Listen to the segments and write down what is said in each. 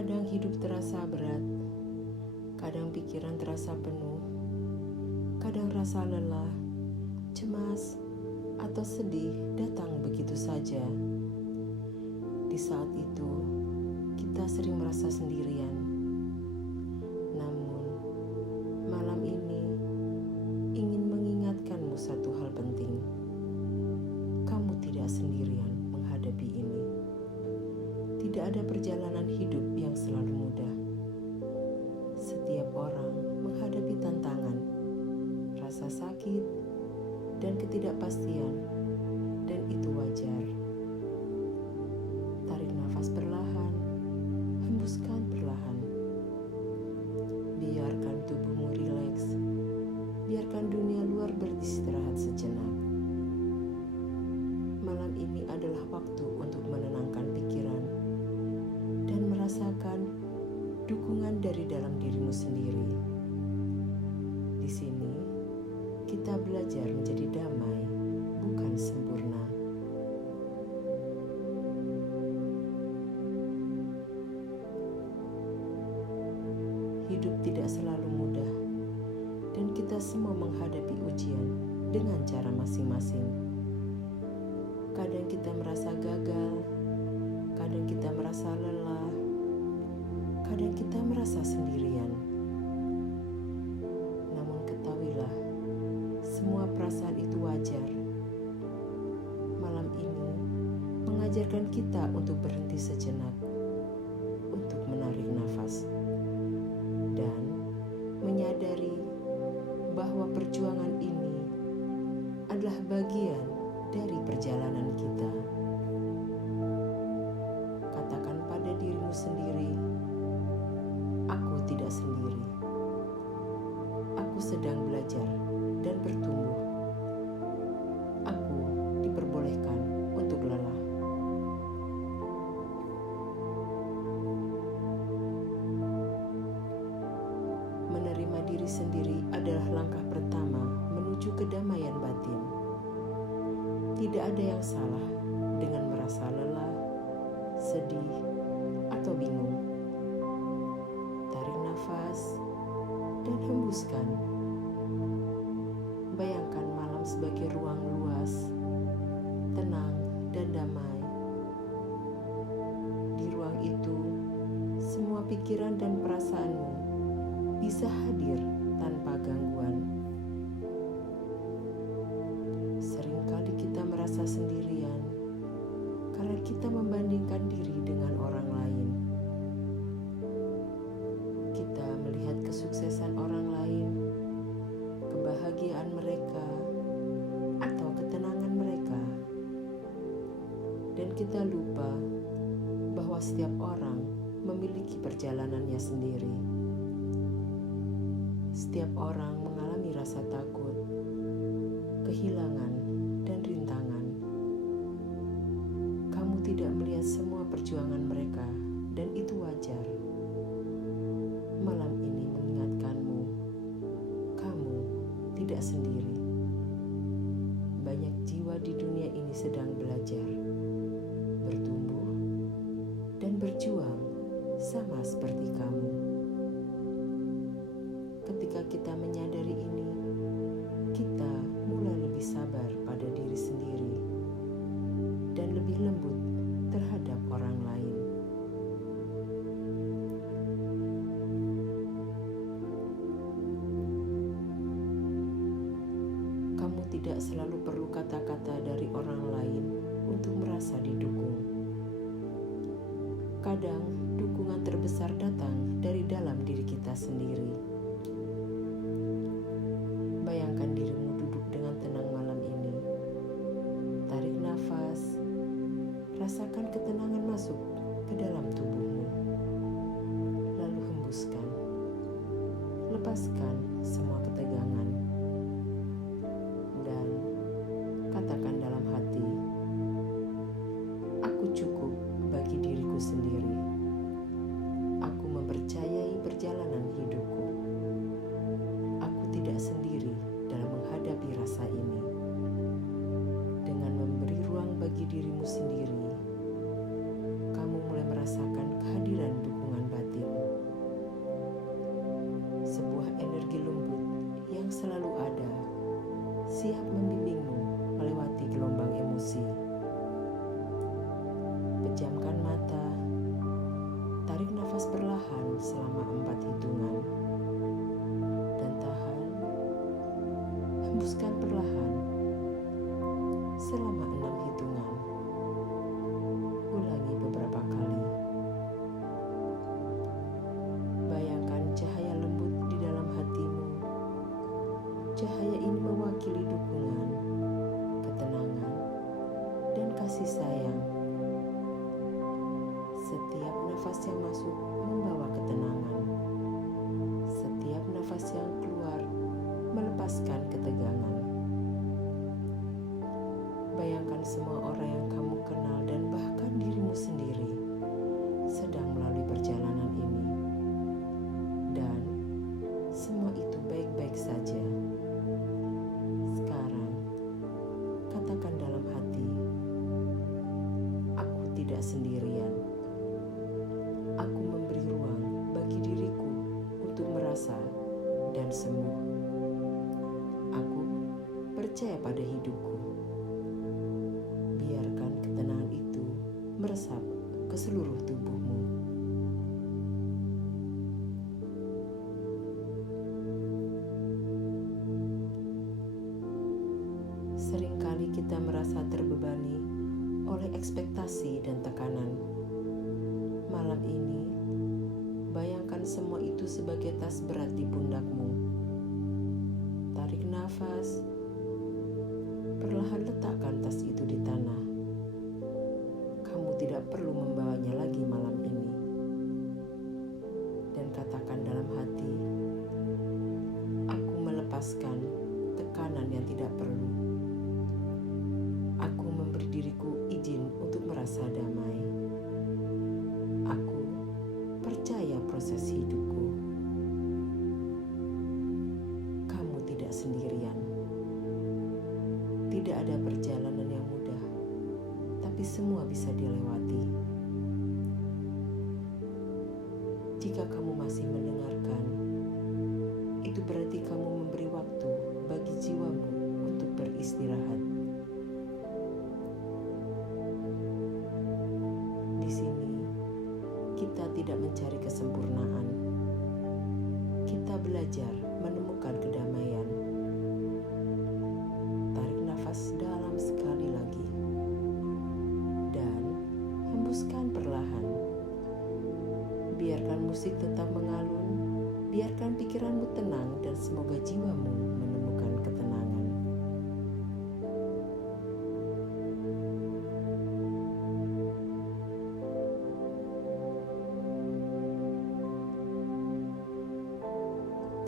Kadang hidup terasa berat, kadang pikiran terasa penuh, kadang rasa lelah, cemas, atau sedih datang begitu saja. Di saat itu, kita sering merasa sendirian. Namun, malam ini ingin mengingatkanmu satu hal penting. Kamu tidak sendirian menghadapi ini. Tidak ada perjalanan hidup yang selalu mudah. Setiap orang menghadapi tantangan, rasa sakit, dan ketidakpastian, dan itu wajar. Tarik nafas perlahan, hembuskan perlahan. Biarkan tubuhmu rileks, biarkan dunia luar beristirahat sejenak. Malam ini adalah waktu untuk menenangkan pikiran dan merasakan dukungan dari dalam dirimu sendiri. Di sini, kita belajar menjadi damai, bukan sempurna. Hidup tidak selalu mudah, dan kita semua menghadapi ujian dengan cara masing-masing. Kadang kita merasa gagal, kadang kita merasa lelah, kadang kita merasa sendirian. Namun ketahuilah, semua perasaan itu wajar. Malam ini mengajarkan kita untuk berhenti sejenak, untuk menarik nafas, dan menyadari bahwa perjuangan ini adalah bagian dari perjalanan kita. Katakan pada dirimu sendiri, aku tidak sendiri. Aku sedang belajar dan bertumbuh. Aku diperbolehkan untuk lelah. Menerima diri sendiri adalah langkah pertama menuju kedamaian batin. Tidak ada yang salah dengan merasa lelah, sedih, atau bingung. Tarik nafas dan hembuskan. Bayangkan malam sebagai ruang luas, tenang, dan damai. Di ruang itu, semua pikiran dan perasaanmu bisa hadir tanpa gangguan. Seringkali kita merasa sendirian karena kita membandingkan diri dengan orang lain. Kita melihat kesuksesan orang lain, kebahagiaan mereka, atau ketenangan mereka. Dan kita lupa bahwa setiap orang memiliki perjalanannya sendiri. Setiap orang mengalami rasa takut, kehilangan, dan rintangan. Kamu tidak melihat semua perjuangan mereka, dan itu wajar. Malam ini mengingatkanmu, kamu tidak sendiri. Banyak jiwa di dunia ini sedang belajar, bertumbuh, dan berjuang sama seperti kamu. Ketika kita menyadari ini, kita mulai lebih sabar pada diri sendiri dan lebih lembut terhadap orang lain. Kamu tidak selalu perlu kata-kata dari orang lain untuk merasa didukung. Kadang dukungan terbesar datang dari dalam diri kita sendiri. Bayangkan dirimu duduk dengan tenang malam ini. Tarik nafas, rasakan ketenangan masuk ke dalam tubuhmu. Lalu hembuskan. Lepaskan semua ketegangan. Dan katakan dalam hati, aku cukup bagi diriku sendiri. Aku mempercayai perjalanan hidupku. Pejamkan mata, tarik nafas perlahan selama 4 hitungan, dan tahan. Hembuskan perlahan selama 6 hitungan. Ulangi beberapa kali. Bayangkan cahaya lembut di dalam hatimu. Cahaya ini mewakili dukungan, ketenangan, dan kasih sayang. Setiap nafas yang masuk membawa ketenangan. Setiap nafas yang keluar melepaskan ketegangan. Bayangkan semua orang yang kamu kenal dan bahkan dirimu sendiri sedang melalui perjalanan ini. Dan semua itu baik-baik saja. Sekarang, katakan dalam hati, aku tidak sendirian. Aku memberi ruang bagi diriku untuk merasa dan sembuh. Aku percaya pada hidupku. Biarkan ketenangan itu meresap ke seluruh tubuhmu. Seringkali kita merasa terbebani oleh ekspektasi dan tekanan. Malam ini, bayangkan semua itu sebagai tas berat di pundakmu. Tarik nafas, perlahan letakkan tas itu di tanah. Kamu tidak perlu membawanya lagi malam ini. Dan katakan dalam hati, aku melepaskan tekanan yang tidak perlu. Aku memberi diriku izin untuk merasa damai. Aku percaya proses hidupku. Kamu tidak sendirian. Tidak ada perjalanan yang mudah, tapi semua bisa dilewati. Jika kamu masih mendengarkan, itu berarti kamu memberi waktu bagi jiwamu untuk beristirahat. Di sini, kita tidak mencari kesempurnaan. Kita belajar menemukan kedamaian. Tarik nafas dalam sekali lagi. Dan hembuskan perlahan. Biarkan musik tetap mengalun. Biarkan pikiranmu tenang dan semoga jiwamu menemukan ketenangan.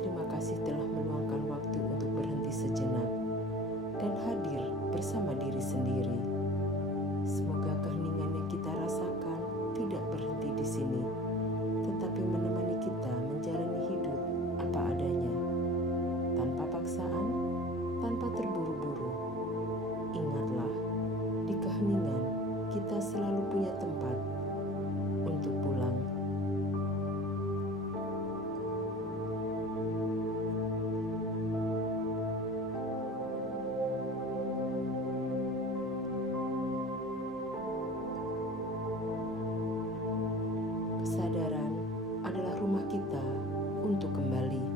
Terima kasih telah meluangkan waktu untuk berhenti sejenak dan hadir bersama diri sendiri. Semoga keheningan yang kita rasakan tidak berhenti di sini, tetapi menemani kita menjalani hidup apa adanya, tanpa paksaan, tanpa terburu-buru. Ingatlah, di keheningan kita selalu punya tempat untuk pulang. Kesadaran adalah rumah kita untuk kembali.